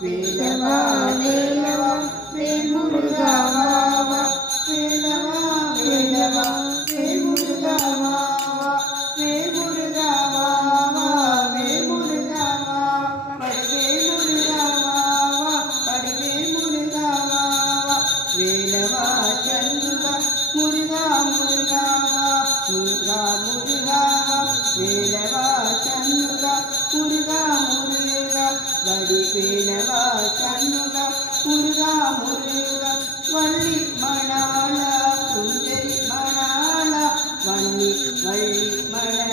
வேலவா வேலவா வேல் முருகா வா வா வேலவா வேலவா வேல் முருகா வா வா வேல் முருகா வா வா வேல் முருகா வா வடிவேல் முருகா வா வா வடிவேல் முருகா வா வா வேலவா சண்முகா முருகா முருகா வா முருகா முருகா வா வேலவா சண்முகா முருகா முருகா வடிவேலவா சண்முகா முருகா முருகா வள்ளி மணாளா குஞ்சரி மணாளா வள்ளி வள்ளி மண